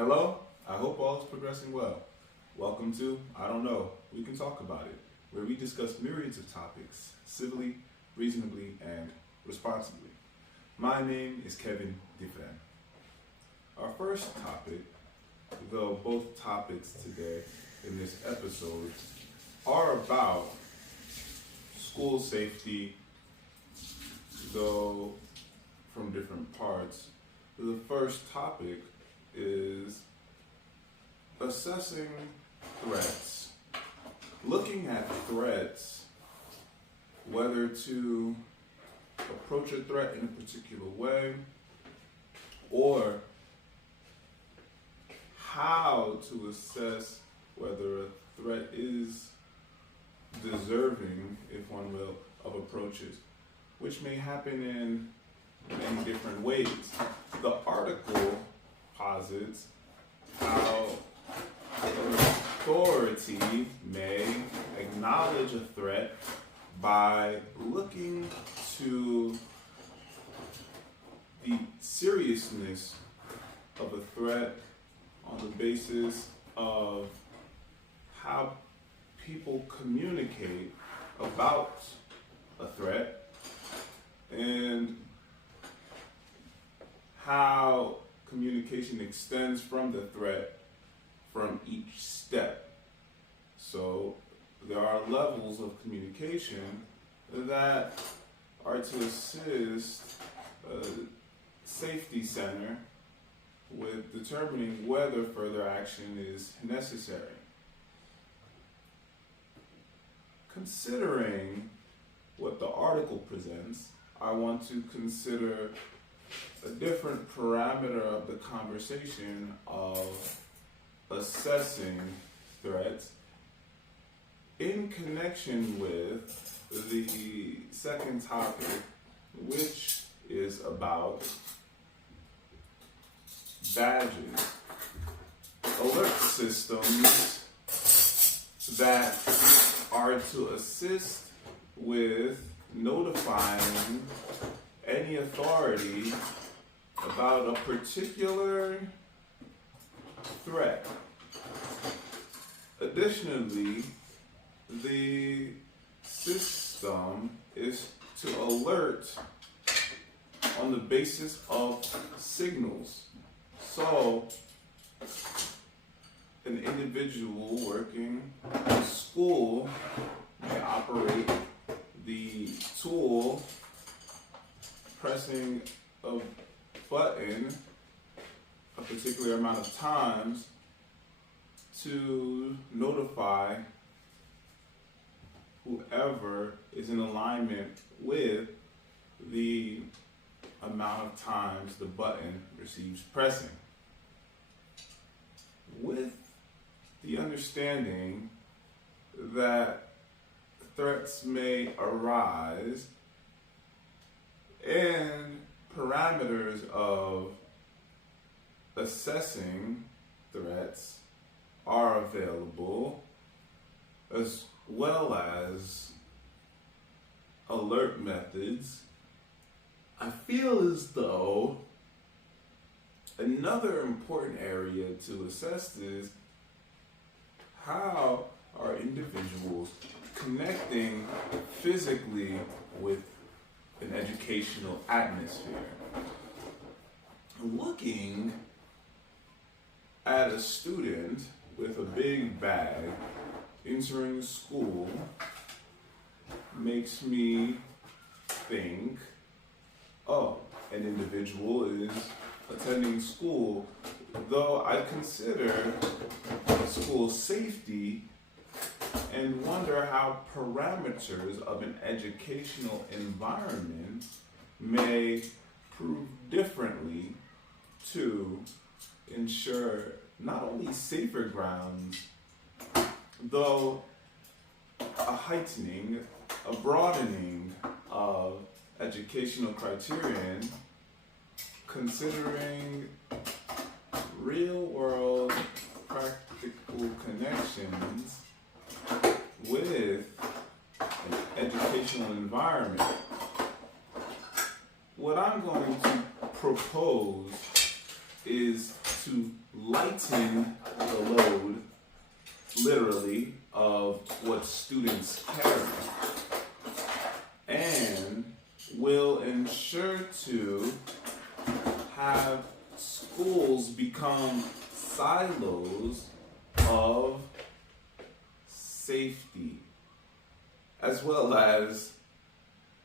Hello, I hope all is progressing well. Welcome to I Don't Know, We Can Talk About It, where we discuss myriads of topics, civilly, reasonably, and responsibly. My name is Kevin Defan. Our first topic, though both topics today in this episode are about school safety, though from different parts. The first topic is assessing threats. Looking at threats, whether to approach a threat in a particular way or how to assess whether a threat is deserving, if one will, of approaches, which may happen in many different ways. The article posits how an authority may acknowledge a threat by looking to the seriousness of a threat on the basis of how people communicate about a threat and how communication extends from the threat from each step. So there are levels of communication that are to assist a safety center with determining whether further action is necessary. Considering what the article presents, I want to consider a different parameter of the conversation of assessing threats in connection with the second topic, which is about badges, alert systems that are to assist with notifying any authority about a particular threat. Additionally, the system is to alert on the basis of signals. So, an individual working in a school may operate the tool pressing a button a particular amount of times to notify whoever is in alignment with the amount of times the button receives pressing. With the understanding that threats may arise and parameters of assessing threats are available, as well as alert methods, I feel as though another important area to assess is how are individuals connecting physically with an educational atmosphere. Looking at a student with a big bag entering school makes me think, oh, an individual is attending school, though I consider school safety and wonder how parameters of an educational environment may prove differently to ensure not only safer grounds, though a heightening, a broadening of educational criterion, considering real-world practical connections with an educational environment. What I'm going to propose is to lighten the load, literally, of what students carry, and will ensure to have schools become silos of safety, as well as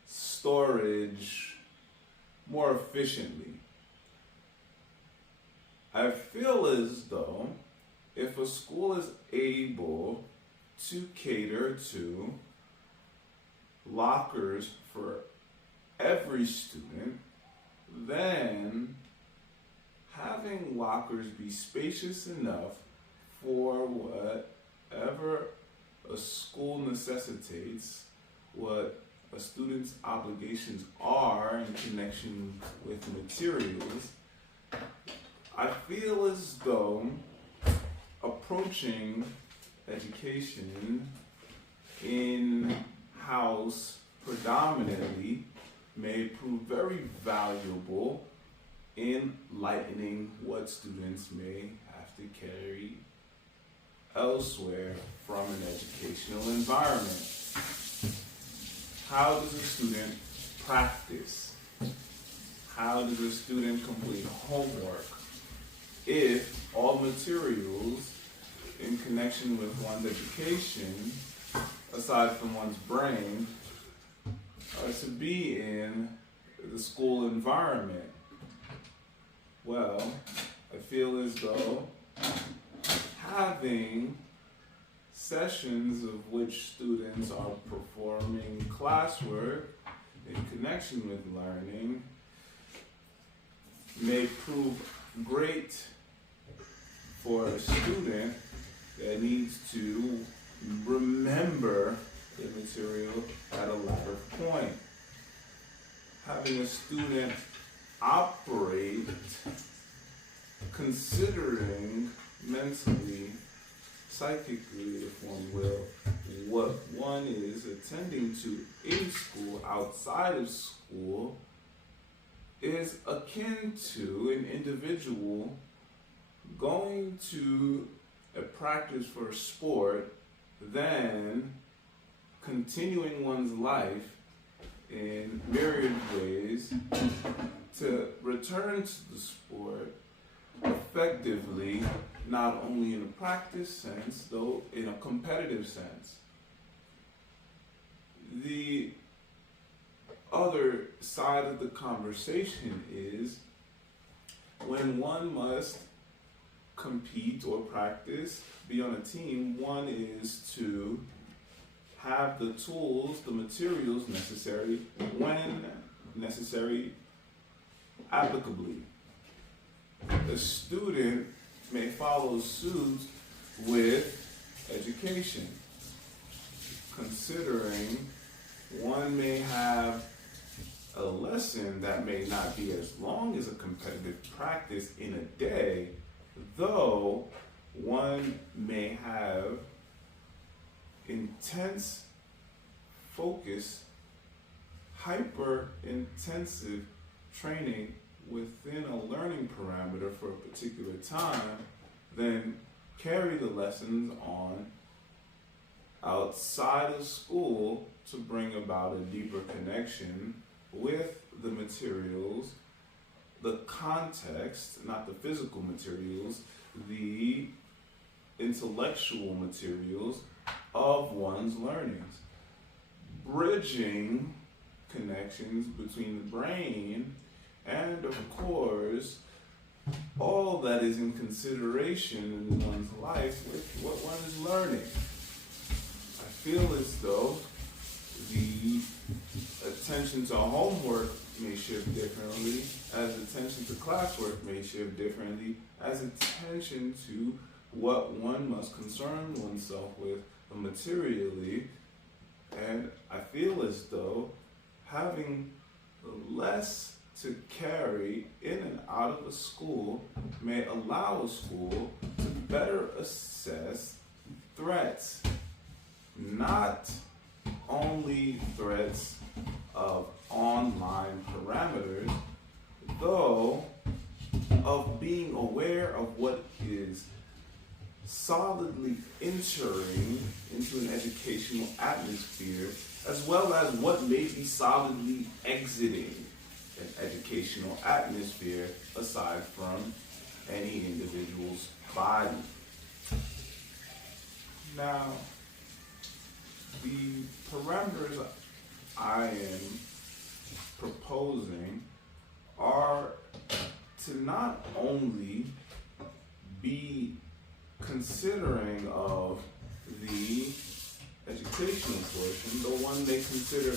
storage more efficiently. I feel as though if a school is able to cater to lockers for every student, then having lockers be spacious enough for whatever a school necessitates, what a student's obligations are in connection with materials, I feel as though approaching education in-house predominantly may prove very valuable in lightening what students may have to carry elsewhere from an educational environment. How does a student practice? How does a student complete homework if all materials in connection with one's education, aside from one's brain, are to be in the school environment? Well, I feel as though having sessions of which students are performing classwork in connection with learning may prove great for a student that needs to remember the material at a later point. Having a student operate considering mentally, psychically, if one will, what one is attending to in school, outside of school, is akin to an individual going to a practice for a sport, then continuing one's life in myriad ways to return to the sport effectively, not only in a practice sense, though in a competitive sense. The other side of the conversation is when one must compete or practice, be on a team, one is to have the tools, the materials necessary when necessary, applicably. A student may follow suit with education, considering one may have a lesson that may not be as long as a competitive practice in a day, though one may have intense, focused, hyper-intensive training within a learning parameter for a particular time, then carry the lessons on outside of school to bring about a deeper connection with the materials, the context, not the physical materials, the intellectual materials of one's learnings. Bridging connections between the brain and, of course, all that is in consideration in one's life with what one is learning. I feel as though the attention to homework may shift differently, as attention to classwork may shift differently, as attention to what one must concern oneself with materially. And I feel as though having less to carry in and out of a school may allow a school to better assess threats, not only threats of online parameters, though of being aware of what is solidly entering into an educational atmosphere, as well as what may be solidly exiting an educational atmosphere aside from any individual's body. Now, the parameters I am proposing are to not only be considering of the educational portion, but one may consider,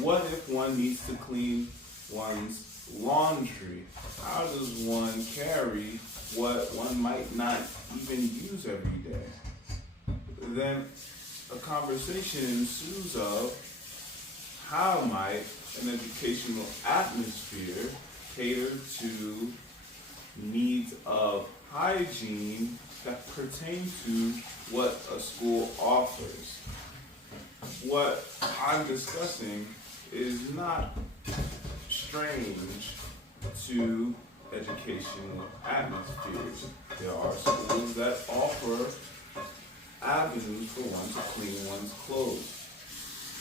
what if one needs to clean one's laundry? How does one carry what one might not even use every day? Then a conversation ensues of how might an educational atmosphere cater to needs of hygiene that pertain to what a school offers. What I'm discussing is not strange to educational atmospheres. There are schools that offer avenues for one to clean one's clothes.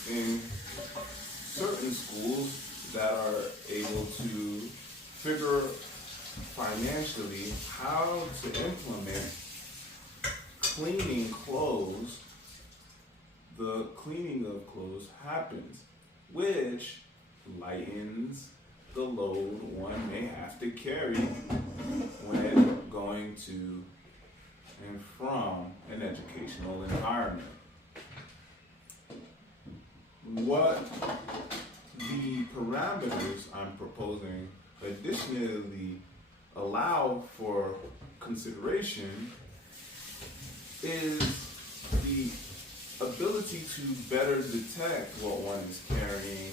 In certain schools that are able to figure financially how to implement cleaning clothes, the cleaning of clothes happens, which lightens the load one may have to carry when going to and from an educational environment. What the parameters I'm proposing additionally allow for consideration is the ability to better detect what one is carrying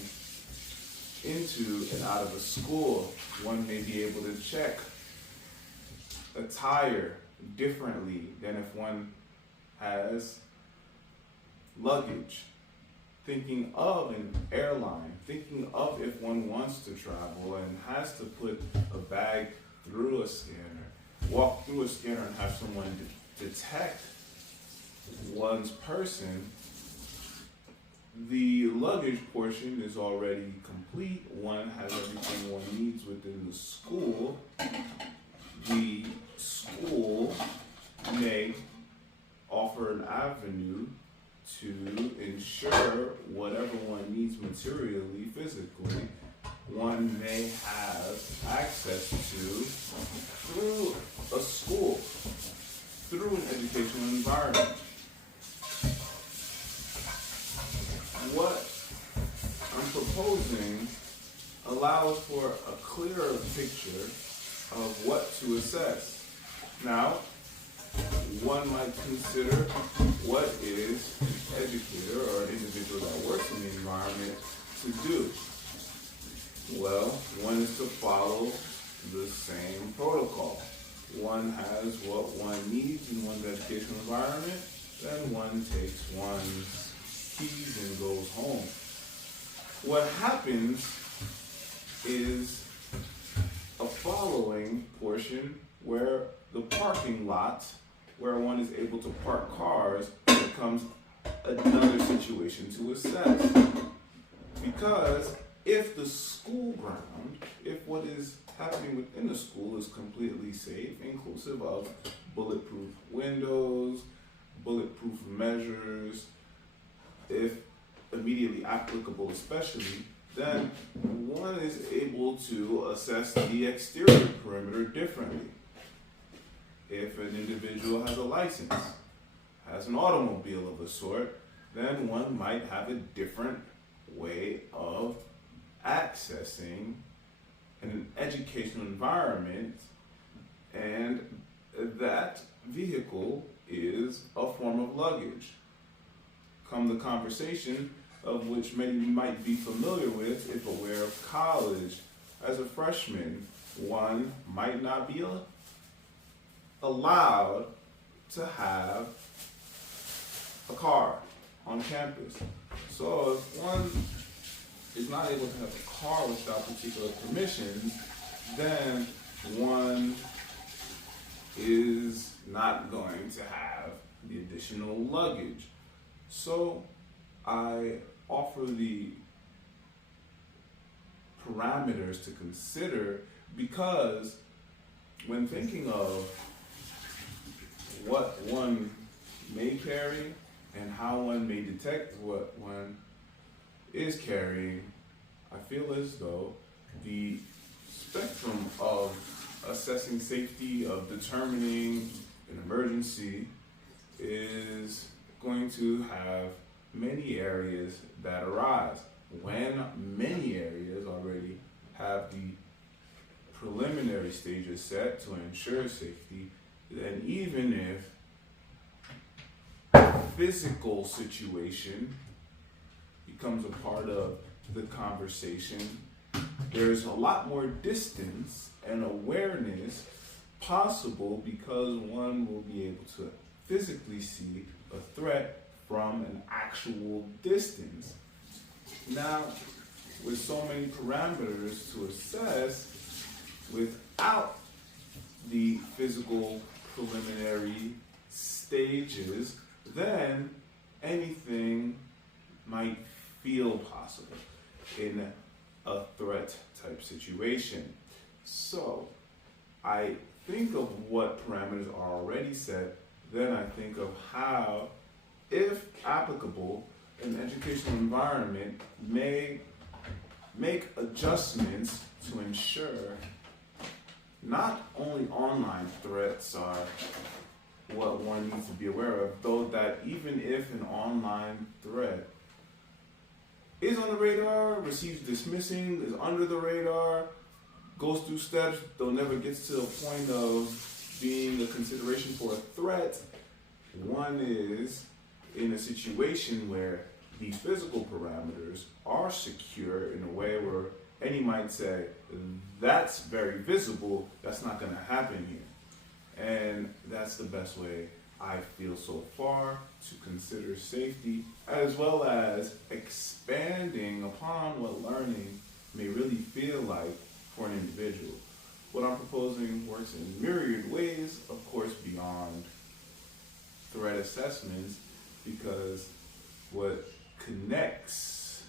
into and out of a school. One may be able to check attire differently than if one has luggage. Thinking of an airline, thinking of if one wants to travel and has to put a bag through a scanner, walk through a scanner and have someone detect one's person, the luggage portion is already complete. One has everything one needs within the school. The school may offer an avenue to ensure whatever one needs materially, physically, one may have access to through a school, through an educational environment. What I'm proposing allows for a clearer picture of what to assess. Now, one might consider what is an educator or an individual that works in the environment to do. Well, one is to follow the same protocol. One has what one needs in one's educational environment, then one takes one's keys and goes home. What happens is a following portion where the parking lot, where one is able to park cars, becomes another situation to assess. Because if the school ground, if what is happening within the school is completely safe, inclusive of bulletproof windows, bulletproof measures, if immediately applicable especially, then one is able to assess the exterior perimeter differently. If an individual has a license, has an automobile of a sort, then one might have a different way of accessing an educational environment, and that vehicle is a form of luggage. Come the conversation of which many might be familiar with if aware of college. As a freshman, one might not be allowed to have a car on campus. So if one is not able to have a car without particular permissions, then one is not going to have the additional luggage. So I offer the parameters to consider, because when thinking of what one may carry and how one may detect what one is carrying, I feel as though the spectrum of assessing safety, of determining an emergency, is going to have many areas that arise. When many areas already have the preliminary stages set to ensure safety, then even if the physical situation becomes a part of the conversation, there's a lot more distance and awareness possible, because one will be able to physically see a threat from an actual distance. Now, with so many parameters to assess, without the physical preliminary stages, then anything might feel possible in a threat type situation. So I think of what parameters are already set, then I think of how, if applicable, an educational environment may make adjustments to ensure not only online threats are what one needs to be aware of, though that even if an online threat is on the radar, receives dismissing, is under the radar, goes through steps, though never gets to the point of being a consideration for a threat, one is in a situation where the physical parameters are secure in a way where any might say, that's very visible, that's not going to happen here. And that's the best way I feel so far to consider safety, as well as expanding upon what learning may really feel like for an individual. What I'm proposing works in myriad ways, of course, beyond threat assessments, because what connects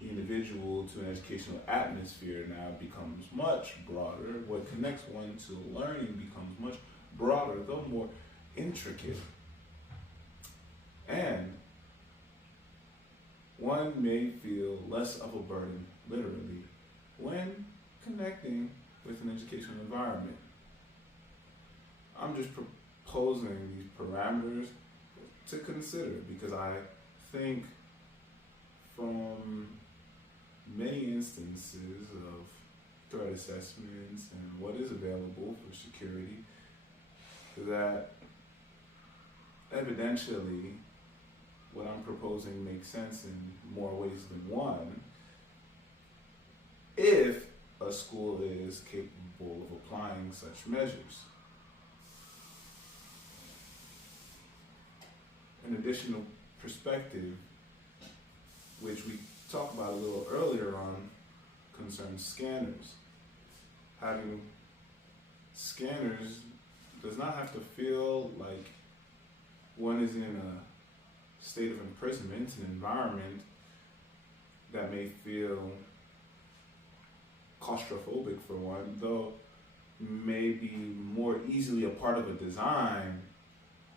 the individual to an educational atmosphere now becomes much broader. What connects one to learning becomes much broader, though more intricate. And one may feel less of a burden, literally, when connecting with an educational environment. I'm just proposing these parameters to consider, because I think from many instances of threat assessments and what is available for security, that evidentially what I'm proposing makes sense in more ways than one, if a school is capable of applying such measures. An additional perspective, which we talked about a little earlier on, concerns scanners. Having scanners does not have to feel like one is in a state of imprisonment, an environment that may feel claustrophobic for one, though may be more easily a part of a design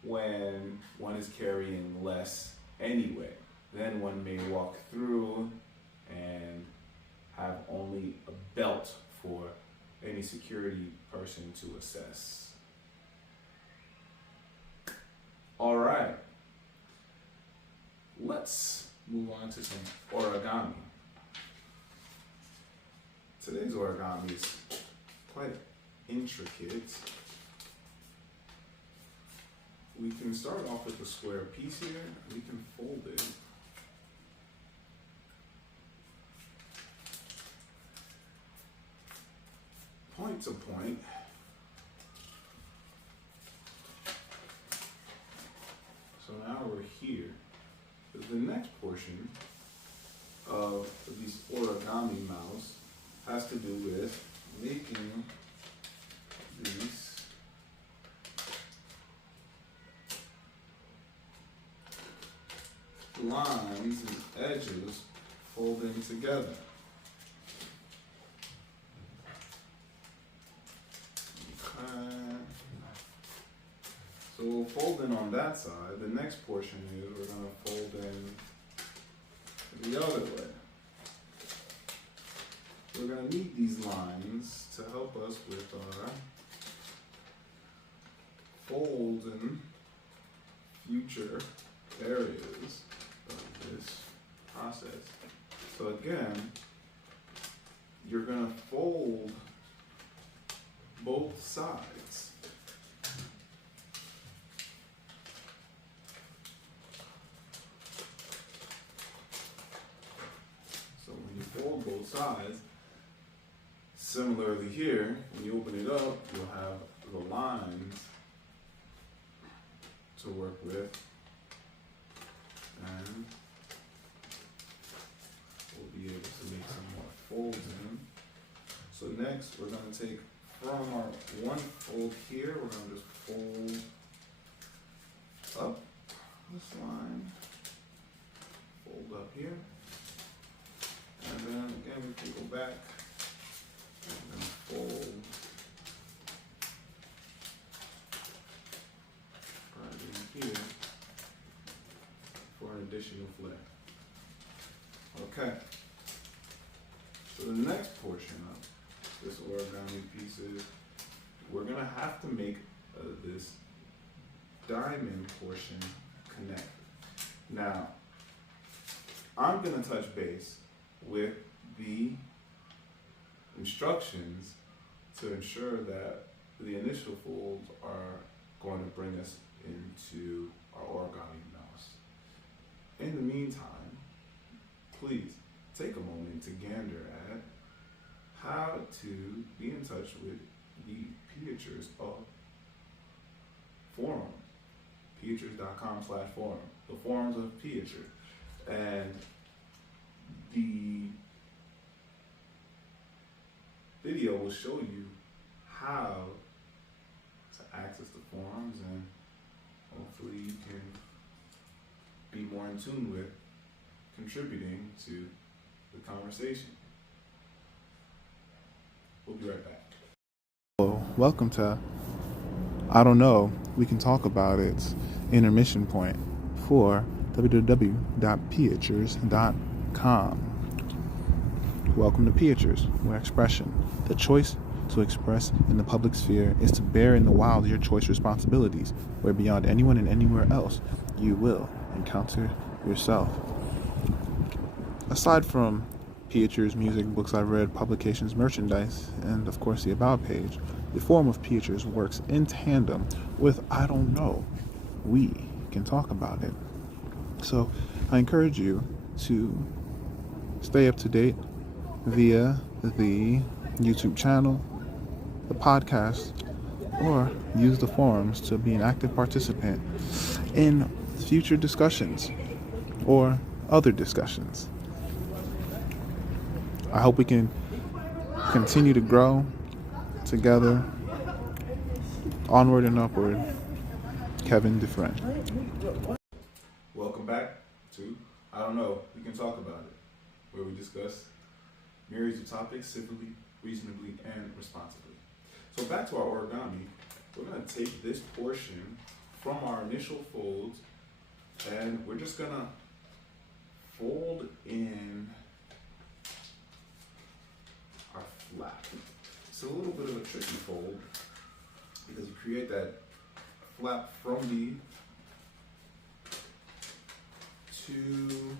when one is carrying less anyway. Then one may walk through and have only a belt for any security person to assess. All right, let's move on to some origami. Today's origami is quite intricate. We can start off with a square piece here. We can fold it. Point to point. So now we're here. The next portion of this origami mouse has to do with making these lines and edges folding together. Okay. So we'll fold in on that side. The next portion is we're going to fold in the other way. We're going to need these lines to help us with our folds in future areas of this process. So again, you're going to fold both sides. So when you fold both sides, similarly here, when you open it up, you'll have the lines to work with, and we'll be able to make some more folds in. So next, we're going to take from our one fold here, we're going to just fold up this line, fold up here, and then again we can go back and then fold right in here for an additional flare. Okay, so the next portion of this origami piece is we're going to have to make this diamond portion connect. Now, I'm going to touch base with the instructions to ensure that the initial folds are going to bring us into our origami mouse. In the meantime, please take a moment to gander at how to be in touch with the Pieters of forum, pieters.com/forum, the forums of Pieter. And the video will show you how to access the forums, and hopefully you can be more in tune with contributing to the conversation. We'll be right back. Hello, welcome to I Don't Know, We Can Talk About It's intermission point for www.pieters.com. Welcome to Pieters, where expression, the choice to express in the public sphere, is to bear in the wild your choice responsibilities, where beyond anyone and anywhere else, you will encounter yourself. Aside from Pieters, music, books I've read, publications, merchandise, and of course the About page, the Forum of Pieters works in tandem with I Don't Know, We Can Talk About It. So I encourage you to stay up to date via the YouTube channel, the podcast, or use the forums to be an active participant in future discussions or other discussions. I hope we can continue to grow together, onward and upward. Kevin Dufresne. Welcome back to I Don't Know, We Can Talk About It, where we discuss myriads of topics civilly, reasonably, and responsibly. So back to our origami, we're going to take this portion from our initial folds, and we're just going to fold in our flap. It's a little bit of a tricky fold because you create that flap from the two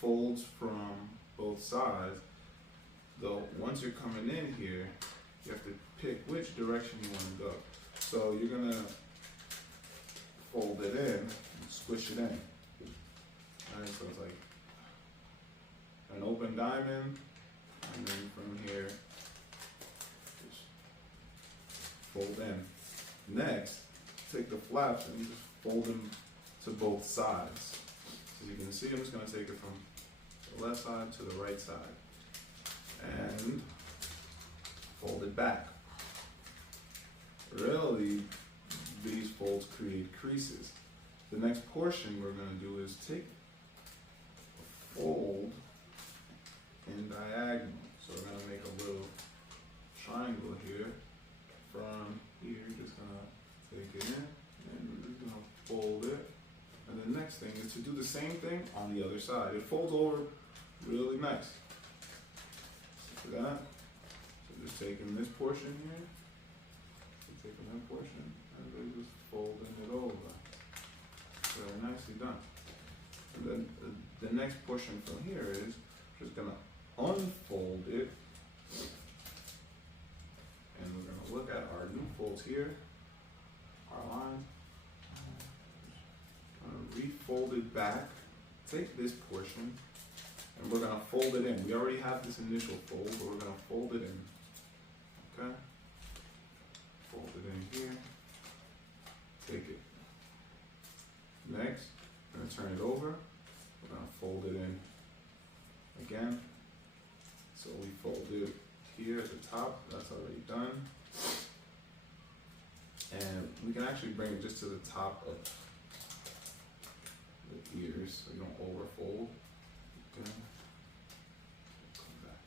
folds from both sides. Though once you're coming in here, you have to pick which direction you want to go. So you're gonna fold it in and squish it in. Alright, so it's like an open diamond, and then from here, just fold in. Next, take the flaps and just fold them to both sides. As you can see, I'm just going to take it from the left side to the right side and fold it back. really, these folds create creases. The next portion we're going to do is take a fold in diagonal. So we're going to make a little triangle here. From here, just going to take it in, and we're just going to fold it. And the next thing is to do the same thing on the other side. It folds over really nice. See that? So just taking this portion here, taking that portion, and we're just folding it over. Very nicely done. And then the next portion from here is just gonna unfold it, and we're gonna look at our new folds here, our line. Refold it back, take this portion, and we're gonna fold it in. We already have this initial fold, but we're gonna fold it in. Okay? Fold it in here, take it. Next, we're gonna turn it over, we're gonna fold it in again. So we fold it here at the top, that's already done. And we can actually bring it just to the top of the ears so you don't overfold. Okay. Come back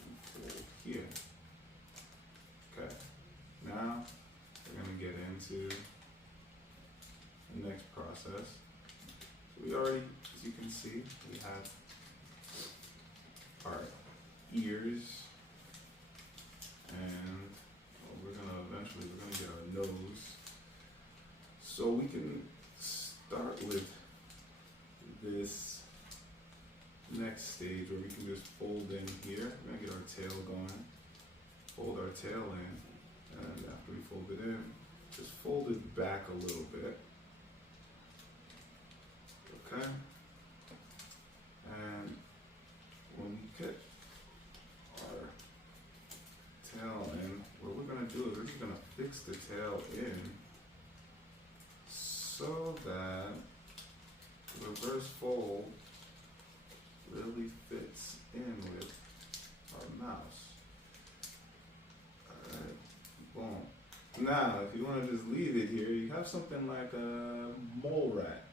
and fold here. Okay. Now we're going to get into the next process. So we already, as you can see, we have our ears, and we're gonna get our nose. So we can start with this next stage where we can just fold in here. We're gonna get our tail going, fold our tail in, and after we fold it in, just fold it back a little bit. Okay? And when we get our tail in, what we're gonna do is we're just gonna fix the tail in so that the reverse fold really fits in with our mouse. Alright, boom. Now, if you want to just leave it here, you have something like a mole rat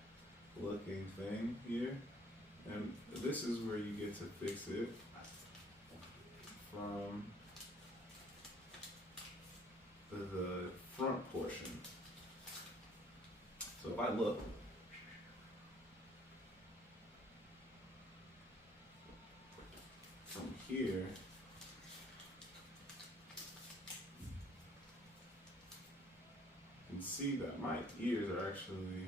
looking thing here. And this is where you get to fix it from the front portion. So if I look, from here, you can see that my ears are actually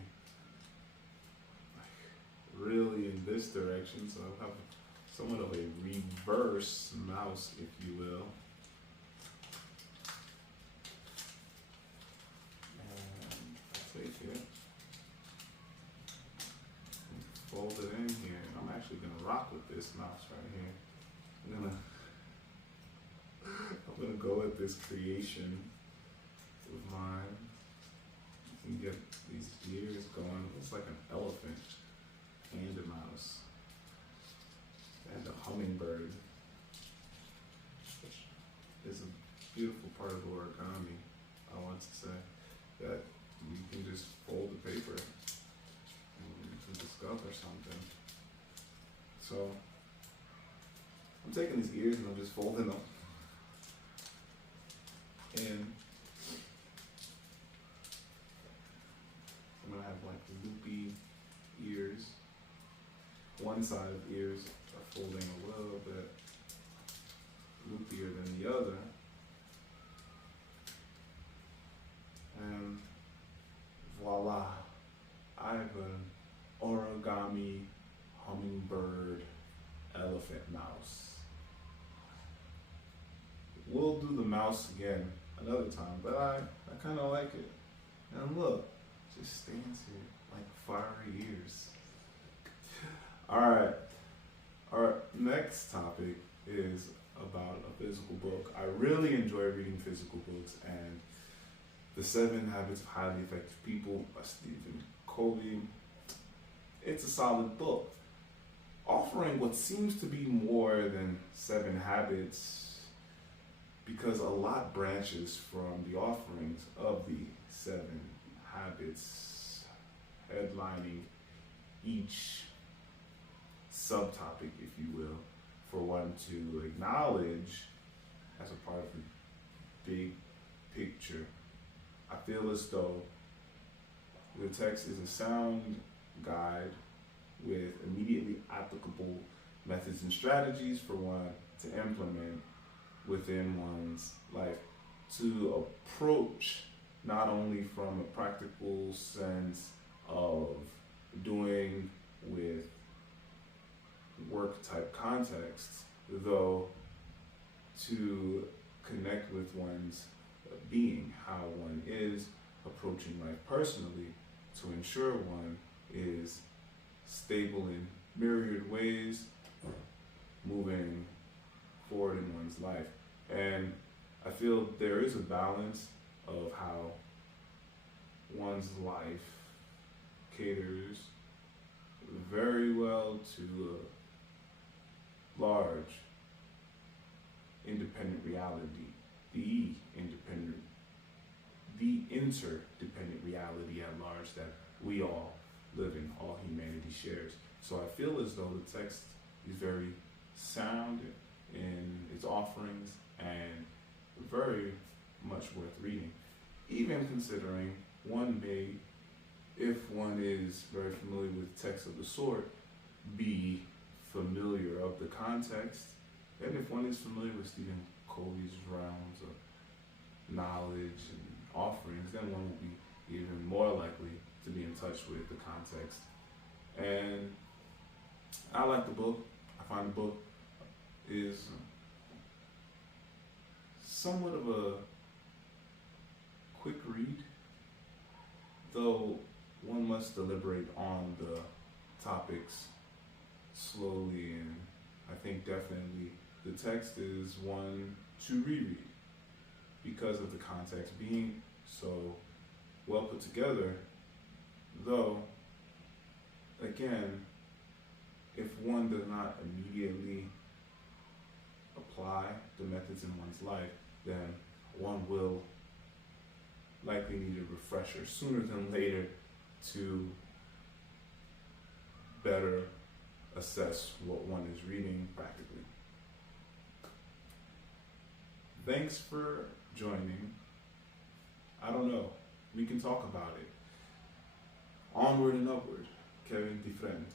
really in this direction, so I have somewhat of a reverse mouse, if you will. And I take it, fold it in here, and I'm actually gonna rock with this mouse right here. I'm gonna go with this creation of mine. You can get these ears going. It looks like an elephant and a mouse and a hummingbird, which is a beautiful part of origami. I want to say that you can just fold the paper and you can discover something. So I'm taking these ears and I'm just folding them. And I'm gonna have like loopy ears. One side of ears are folding a little bit loopier than the other. And voila, I have an origami hummingbird elephant mouse. We'll do the mouse again another time, but I kind of like it. And look, it just stands here like fiery ears. Alright, our next topic is about a physical book. I really enjoy reading physical books, and The 7 Habits of Highly Effective People by Stephen Covey. It's a solid book, offering what seems to be more than 7 habits, because a lot branches from the offerings of the 7 habits, headlining each subtopic, if you will, for one to acknowledge as a part of the big picture. I feel as though the text is a sound guide with immediately applicable methods and strategies for one to implement within one's life, to approach not only from a practical sense of doing with work type contexts, though to connect with one's being, how one is approaching life personally, to ensure one is stable in myriad ways, moving forward in one's life. And I feel there is a balance of how one's life caters very well to a large independent reality, the interdependent reality at large that we all live in, all humanity shares. So I feel as though the text is very sound in its offerings and very much worth reading, even considering one may, if one is very familiar with text of the sort, be familiar of the context, and if one is familiar with Stephen Covey's realms of knowledge and offerings, then one will be even more likely to be in touch with the context. And I like the book. I find the book is somewhat of a quick read, though one must deliberate on the topics slowly, and I think definitely the text is one to reread because of the context being so well put together, though again, if one does not immediately apply the methods in one's life, then one will likely need a refresher sooner than later to better assess what one is reading practically. Thanks for joining. I don't know. We can talk about it. Onward and upward. Kevin, the friend.